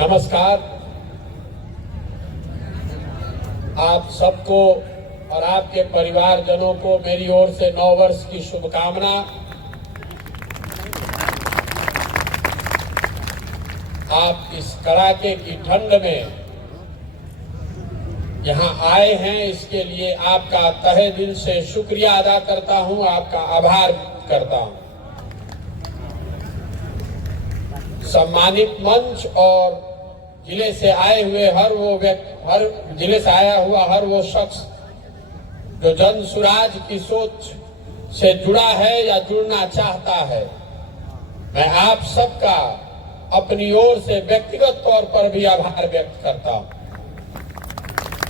नमस्कार। आप सबको और आपके परिवारजनों को मेरी ओर से 9 वर्ष की शुभकामना। आप इस कड़ाके की ठंड में यहाँ आए हैं, इसके लिए आपका तहे दिल से शुक्रिया अदा करता हूँ, आपका आभार करता हूँ। सम्मानित मंच और जिले से आए हुए हर जिले से आया हुआ हर वो शख्स जो जन सुराज की सोच से जुड़ा है या जुड़ना चाहता है, मैं आप सबका अपनी ओर से व्यक्तिगत तौर पर भी आभार व्यक्त करता हूं।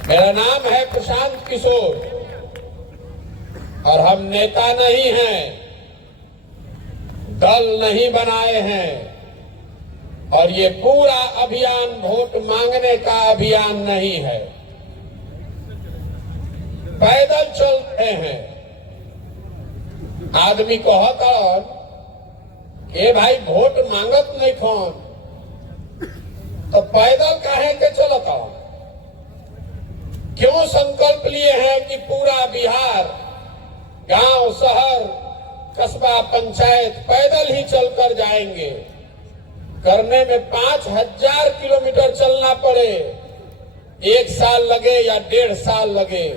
मेरा नाम है प्रशांत किशोर और हम नेता नहीं हैं, दल नहीं बनाए हैं और ये पूरा अभियान वोट मांगने का अभियान नहीं है। पैदल चल रहे हैं। आदमी को हतर ए भाई वोट मांगत नहीं कौन तो पैदल काहे के चलता। क्यों संकल्प लिए हैं कि पूरा बिहार, गांव, शहर, कस्बा, पंचायत पैदल ही चलकर जाएंगे। करने में 5000 किलोमीटर चलना पड़े, 1 साल लगे या 1.5 साल लगे,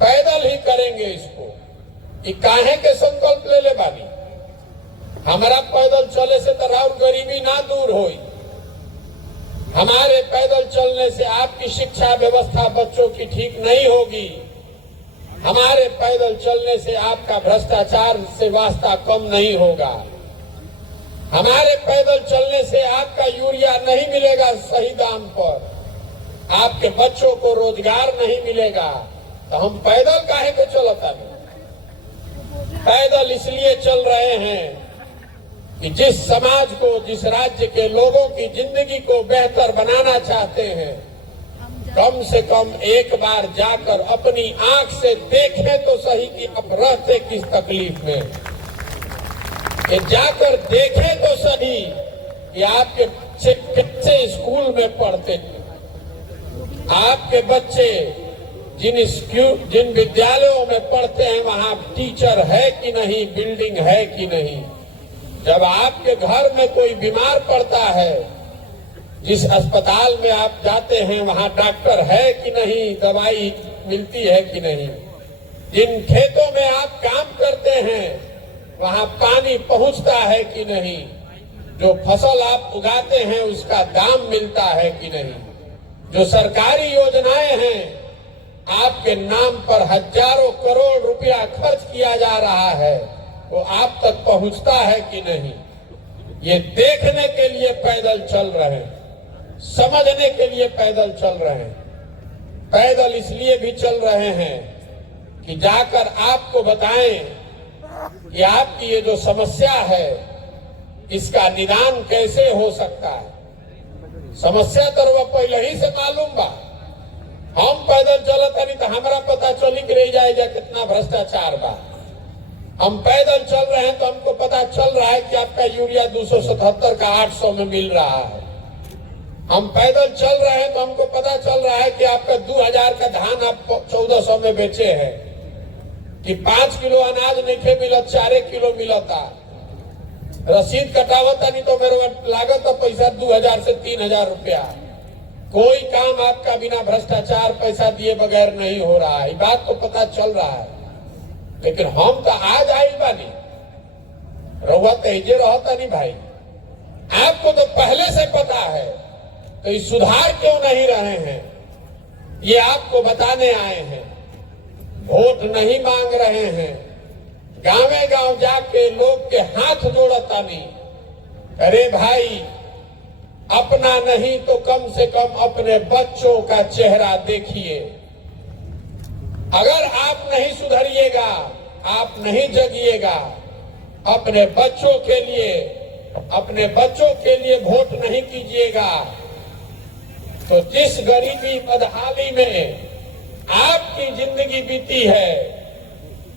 पैदल ही करेंगे इसको। ये काहे के संकल्प ले ले बानी। हमारा पैदल चले से तो और गरीबी ना दूर होई। हमारे पैदल चलने से आपकी शिक्षा व्यवस्था बच्चों की ठीक नहीं होगी। हमारे पैदल चलने से आपका भ्रष्टाचार से वास्ता कम नहीं होगा। हमारे पैदल चलने से आपका यूरिया नहीं मिलेगा सही दाम पर, आपके बच्चों को रोजगार नहीं मिलेगा। तो हम पैदल काहे को चलता नहीं। पैदल इसलिए चल रहे हैं कि जिस समाज को, जिस राज्य के लोगों की जिंदगी को बेहतर बनाना चाहते हैं, कम से कम एक बार जाकर अपनी आंख से देखें तो सही कि आप रहते किस तकलीफ में। कि जाकर देखें तो सही कि आपके बच्चे कैसे स्कूल में पढ़ते थे। आपके बच्चे जिन विद्यालयों में पढ़ते हैं वहां टीचर है कि नहीं, बिल्डिंग है कि नहीं। जब आपके घर में कोई बीमार पड़ता है, जिस अस्पताल में आप जाते हैं वहां डॉक्टर है कि नहीं, दवाई मिलती है कि नहीं। जिन खेतों में आप काम करते हैं वहां पानी पहुंचता है कि नहीं। जो फसल आप उगाते हैं उसका दाम मिलता है कि नहीं। जो सरकारी योजनाएं हैं, आपके नाम पर हजारों करोड़ रुपया खर्च किया जा रहा है, वो आप तक पहुंचता है कि नहीं। ये देखने के लिए पैदल चल रहे हैं, समझने के लिए पैदल चल रहे हैं। पैदल इसलिए भी चल रहे हैं कि जाकर आपको बताएं कि आपकी ये जो समस्या है इसका निदान कैसे हो सकता है। समस्या तो वो पहले ही से मालूम बा। हम पैदल चलत नहीं तो हमारा पता चली कि रह जाएगा कितना भ्रष्टाचार बा। हम पैदल चल रहे हैं तो हमको पता चल रहा है कि आपका यूरिया 277 का 800 में मिल रहा है। हम पैदल चल रहे हैं तो हमको पता चल रहा है कि आपका 2000 का धान आप 1400 में बेचे हैं, कि 5 किलो अनाज नहीं मिलत, 4 किलो मिलता। रसीद कटावता नहीं तो मेरे लागत पैसा 2000 से 3000 रुपया। कोई काम आपका बिना भ्रष्टाचार पैसा दिए बगैर नहीं हो रहा है। बात तो पता चल रहा है, लेकिन हम तो आज आई बानी, रहुआ तेजे रहता नहीं भाई। आपको तो पहले से पता है, तो ये सुधार क्यों नहीं रहे हैं, ये आपको बताने आए हैं। वोट नहीं मांग रहे हैं, गांवे गांव जाके लोग के हाथ जोड़ता नहीं। अरे भाई, अपना नहीं तो कम से कम अपने बच्चों का चेहरा देखिए। अगर आप नहीं सुधरिएगा, आप नहीं जगिएगा, अपने बच्चों के लिए वोट नहीं कीजिएगा, तो जिस गरीबी बदहाली में आपकी जिंदगी बीती है,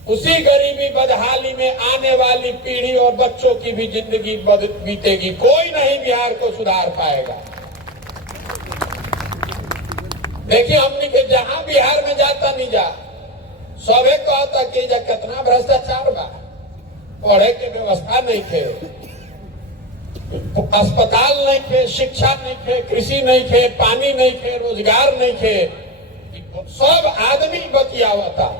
उसी गरीबी बदहाली में आने वाली पीढ़ी और बच्चों की भी जिंदगी बीतेगी। कोई नहीं बिहार को सुधार पाएगा। देखिए हमने के जहां बिहार में जाता नहीं जा सबे कहता कि जा कितना भ्रष्टाचार बा, पढ़े के व्यवस्था नहीं थे, अस्पताल नहीं थे, शिक्षा नहीं थे, कृषि नहीं थे, पानी नहीं थे, रोजगार नहीं थे, सब आदमी बतियावा था।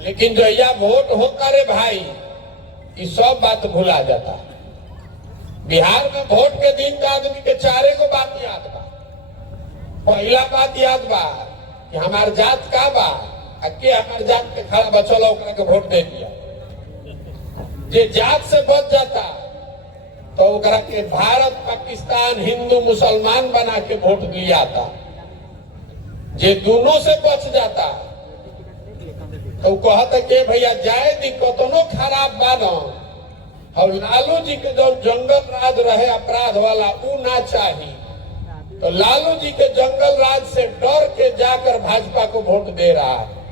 लेकिन जो यह वोट होता रे भाई, ये सब बात भुला जाता। बिहार में वोट के दिन तो आदमी के चारे को बात याद बा। पहला बात याद बा कि हमार जात का बा, के हमार जात के खड़ा बचल ओकरा के वोट दे दिया। जे जात से बच जाता तो ओकरा के भारत पाकिस्तान हिंदू मुसलमान बना के वोट दिया था। जे दोनों से बच जाता तो कहता कि भैया जाए दिक्कतों खराब बानो, और लालू जी के जो जंगल राज रहे अपराध वाला वो ना चाहिए, तो लालू जी के जंगल राज से डर के जाकर भाजपा को वोट दे रहा है।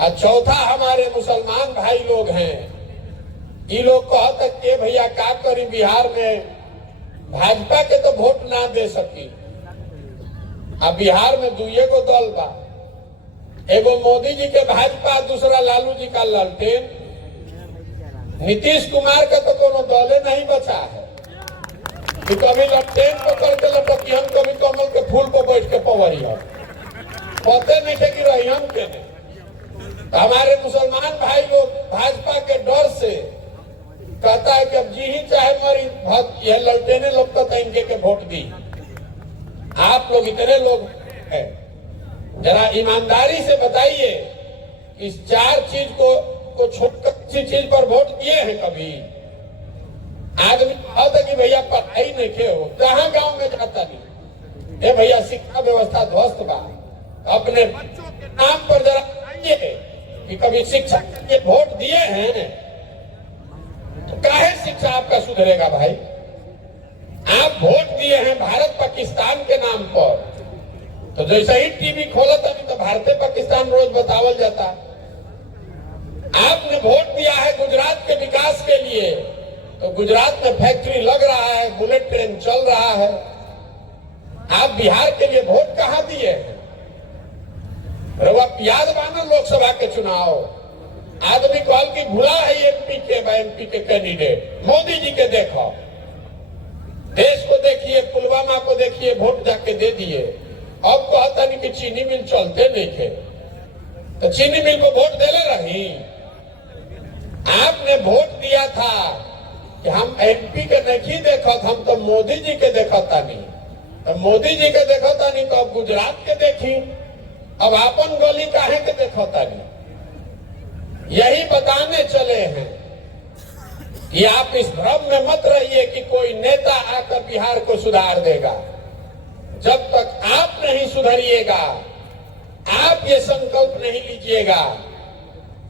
और चौथा हमारे मुसलमान भाई लोग हैं, ये लोग कहते कि भैया क्या करी बिहार में भाजपा के तो वोट ना दे सकी। अब बिहार में दुए को दल बा, एगो मोदी जी के भाजपा, दूसरा लालू जी का लालटेन। नीतीश कुमार का तो कोनो दले नहीं बचा है कि कभी लालटेन पकड़ के लटकियन, कभी कमल के फूल को बैठ के पवरिया, पते नहीं थे कि रहियन के नहीं। तो हमारे मुसलमान भाई लोग भाजपा के डर से कहता है कि अब जी ही चाहे मरी भक्त, यह ललटेने लोग तो इनके के वोट दी। आप लोग इतने लोग हैं, जरा ईमानदारी से बताइए इस चार चीज को छोड़कर किसी चीज पर वोट दिए हैं कभी? आदमी कहता कि भैया पढ़ाई नहीं के हो, जहां गांव में जाता नहीं, ए भैया शिक्षा व्यवस्था ध्वस्त बा। अपने बच्चों के नाम पर जरा बताइए कि कभी शिक्षा के लिए वोट दिए हैं? तो काहे शिक्षा आपका सुधरेगा भाई? आप वोट दिए हैं भारत पाकिस्तान के नाम पर, तो जैसे ही टीवी खोला था तो भारतीय पाकिस्तान रोज बतावल जाता। आपने वोट दिया है गुजरात के विकास के लिए, तो गुजरात में फैक्ट्री लग रहा है, बुलेट ट्रेन चल रहा है। आप बिहार के लिए वोट कहां दिए हैं? याद मानो लोकसभा के चुनाव, आदमी कॉल की भुला है एमपी के कैंडिडेट मोदी जी के। देखो देश को देखिए, पुलवामा को देखिए, वोट जाके दे दिए। अब कहता नहीं कि चीनी मिल चलते नहीं थे, तो चीनी मिल को वोट देले रही। आपने वोट दिया था कि हम एमपी के नहीं देखा, हम तो मोदी जी के देखता नहीं, तो मोदी जी के देखता नहीं तो अब गुजरात के देखी, अब आपन गली काहे के देखता नहीं। यही बताने चले हैं कि आप इस भ्रम में मत रहिए कि कोई नेता आकर बिहार को सुधार देगा। जब तक आप नहीं सुधरिएगा, आप ये संकल्प नहीं लीजिएगा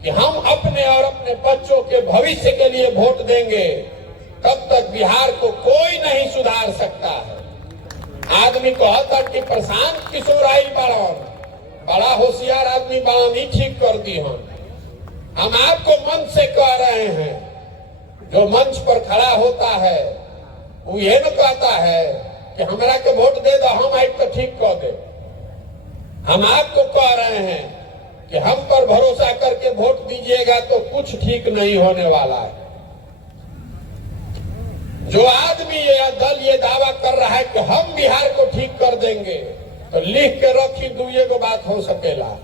कि हम अपने और अपने बच्चों के भविष्य के लिए वोट देंगे, तब तक बिहार को कोई नहीं सुधार सकता है। आदमी कहता कि प्रशांत किशोर आई बाड़न, बड़ा होशियार आदमी बाड़न, ही ठीक कर दी। हम आपको मंच से कह रहे हैं, जो मंच पर खड़ा होता है वो ये न कहता है कि हमरा के वोट दे दो, हम आई तो ठीक कर दे। हम आपको कह रहे हैं कि हम पर भरोसा करके वोट दीजिएगा तो कुछ ठीक नहीं होने वाला है। जो आदमी या दल ये दावा कर रहा है कि हम बिहार को ठीक कर देंगे, तो लिख के रखी दुए को बात हो सकेला।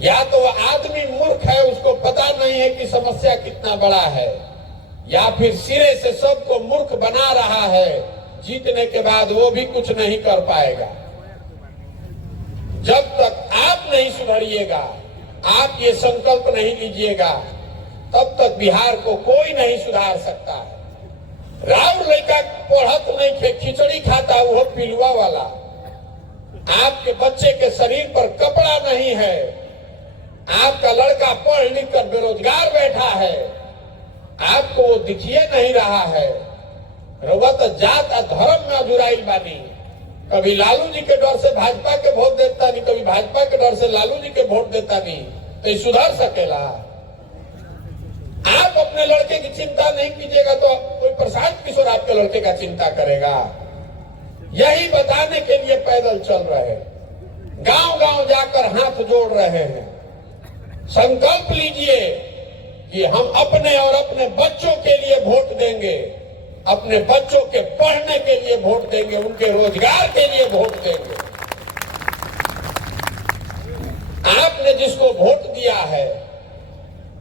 या तो आदमी मूर्ख है, उसको पता नहीं है कि समस्या कितना बड़ा है, या फिर सिरे से सबको मूर्ख बना रहा है, जीतने के बाद वो भी कुछ नहीं कर पाएगा। जब तक आप नहीं सुधरिएगा, आप ये संकल्प नहीं लीजिएगा, तब तक बिहार को कोई नहीं सुधार सकता है। राउर लड़का पढ़त नहीं थे, खिचड़ी खाता वो पिलुआ वाला। आपके बच्चे के शरीर पर कपड़ा नहीं है, आपका लड़का पढ़ लिख कर बेरोजगार बैठा है, आपको वो दिखिए नहीं रहा है। रउआ तो जात और धर्म में अजुराई बानी। कभी लालू जी के डर से भाजपा के वोट देता नहीं, कभी भाजपा के डर से लालू जी के वोट देता नहीं, तो ये सुधर सकेला? आप अपने लड़के की चिंता नहीं कीजिएगा तो कोई प्रशांत किशोर आपके लड़के का चिंता करेगा? यही बताने के लिए पैदल चल रहे हैं। गांव गांव जाकर हाथ जोड़ रहे हैं। संकल्प लीजिए कि हम अपने और अपने बच्चों के लिए वोट देंगे, अपने बच्चों के पढ़ने के लिए वोट देंगे, उनके रोजगार के लिए वोट देंगे। आपने जिसको वोट दिया है,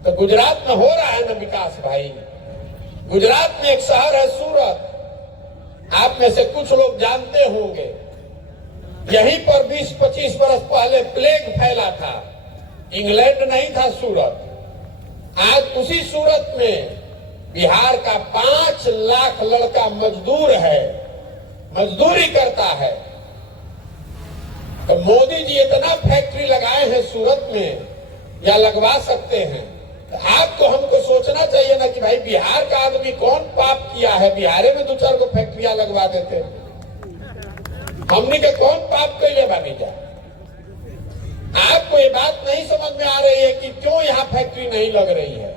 तो गुजरात में हो रहा है ना विकास भाई। गुजरात में एक शहर है सूरत, आप में से कुछ लोग जानते होंगे। यहीं पर 20-25 बरस पहले प्लेग फैला था। इंग्लैंड नहीं था सूरत। आज उसी सूरत में बिहार का 5 लाख लड़का मजदूर है, मजदूरी करता है। तो मोदी जी इतना फैक्ट्री लगाए हैं सूरत में, या लगवा सकते हैं। तो आपको हमको सोचना चाहिए ना कि भाई बिहार का आदमी कौन पाप किया है, बिहार में 2-4 को फैक्ट्रियां लगवा देते। हमने के कौन पाप कैले बानी जा। आपको ये बात नहीं समझ में आ रही है कि क्यों यहाँ फैक्ट्री नहीं लग रही है।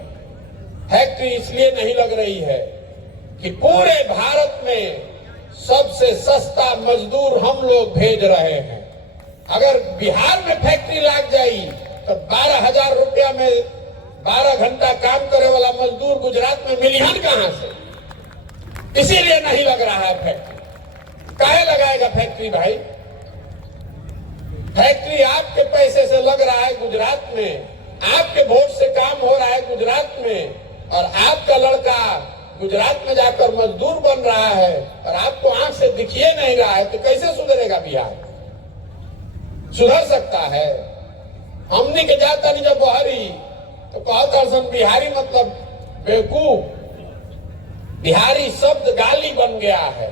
फैक्ट्री इसलिए नहीं लग रही है कि पूरे भारत में सबसे सस्ता मजदूर हम लोग भेज रहे हैं। अगर बिहार में फैक्ट्री लग जाई तो 12,000 रुपया में 12 घंटा काम करे वाला मजदूर गुजरात में मिलियन कहां से। इसीलिए नहीं लग रहा है फैक्ट्री। काहे लगाएगा फैक्ट्री भाई? फैक्ट्री आपके पैसे से लग रहा है गुजरात में, आपके वोट से काम हो रहा है गुजरात में, और आपका लड़का गुजरात में जाकर मजदूर बन रहा है और आपको आंख से दिखिए नहीं रहा है। तो कैसे सुधरेगा बिहार? सुधर सकता है? हमने के जाता नहीं जब बहरी तो कहता सब बिहारी मतलब बेवकूफ। बिहारी शब्द गाली बन गया है।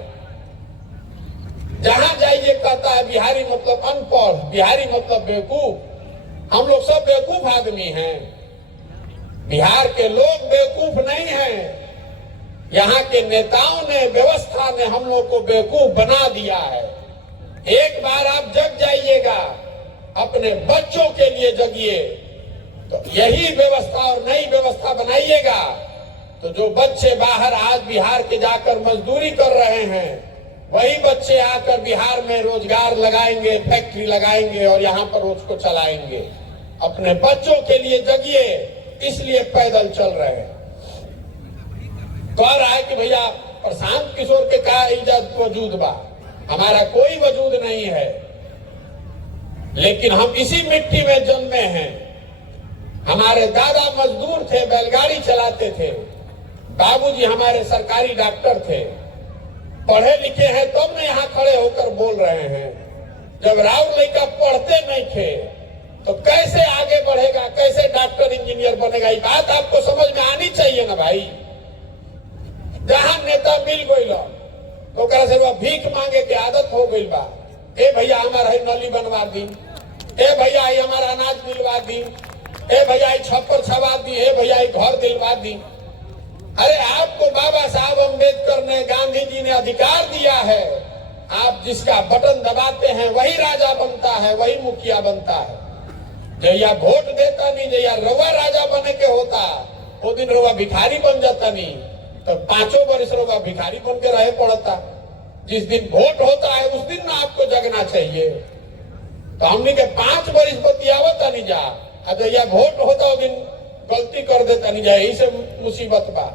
जहां जाइए कहता है बिहारी मतलब अनपढ़, बिहारी मतलब बेवकूफ। हम लोग सब बेवकूफ आदमी हैं। बिहार के लोग बेवकूफ नहीं हैं। यहाँ के नेताओं ने, व्यवस्था ने हम लोग को बेवकूफ बना दिया है। एक बार आप जग जाइएगा, अपने बच्चों के लिए जगिए, तो यही व्यवस्था और नई व्यवस्था बनाइएगा। तो जो बच्चे बाहर आज बिहार के जाकर मजदूरी कर रहे हैं, वही बच्चे आकर बिहार में रोजगार लगाएंगे, फैक्ट्री लगाएंगे और यहाँ पर उसको चलाएंगे। अपने बच्चों के लिए जगिए, इसलिए पैदल चल रहे हैं। कह रहा है कि भैया प्रशांत किशोर के का इज्जत वजूद बा, हमारा कोई वजूद नहीं है। लेकिन हम इसी मिट्टी में जन्मे हैं। हमारे दादा मजदूर थे, बैलगाड़ी चलाते थे। बाबूजी हमारे सरकारी डॉक्टर थे। पढ़े लिखे हैं तब न यहाँ खड़े होकर बोल रहे हैं। जब राव लड़का पढ़ते नहीं थे तो कैसे आगे बढ़ेगा, कैसे डॉक्टर इंजीनियर बनेगा? ये बात आपको समझ में आनी चाहिए ना भाई। जहां नेता मिल गई तो से वह भीख मांगे की आदत हो गई बा। ए भैया हमारा नली बनवा दी, ए भैया हमारा अनाज दिलवा दी, ए भैया छप्पर छवा दी, ए भैया घर दिलवा दी। अरे आपको बाबा साहब अम्बेडकर ने, गांधी जी ने अधिकार दिया है। आप जिसका बटन दबाते हैं वही राजा बनता है, वही मुखिया बनता है। जैया वोट देता नहीं, जैया रवा राजा बने के होता, वो दिन रवा भिखारी बन जाता नहीं। तो 5 वर्ष रवा भिखारी बन के रहे पड़ता। जिस दिन वोट होता है उस दिन ना आपको जगना चाहिए। तो हमने के 5 वर्ष बतियावता नहीं जा, जैया वोट होता वो दिन गलती कर देता नहीं जा। यही से मुसीबत बा।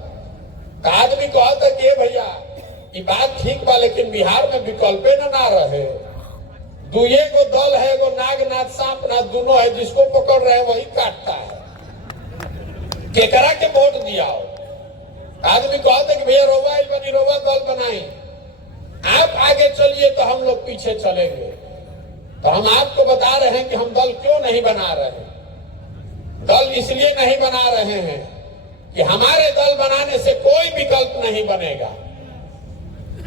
तो आदमी कहता कि भैया ये बात ठीक बा, लेकिन बिहार में विकल्पे ना रहे। दुए को दल है, एगो नागनाथ सांपनाथ दोनों है, जिसको पकड़ रहे वही काटता है। केकरा के वोट दिया हो? आदमी कहते कि भैया रोवा बनी, रोवा दल बनाई, आप आगे चलिए तो हम लोग पीछे चलेंगे। तो हम आपको बता रहे हैं कि हम दल क्यों नहीं बना रहे। दल इसलिए नहीं बना रहे हैं कि हमारे दल बनाने से कोई विकल्प नहीं बनेगा।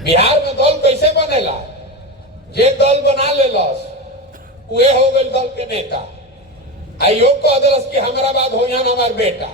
बिहार में दल कैसे बनेला? जे दल बना ले लस उहे हो गए दल के नेता। आइयो कह दिलस कि हमारा बाद हो हमार बेटा।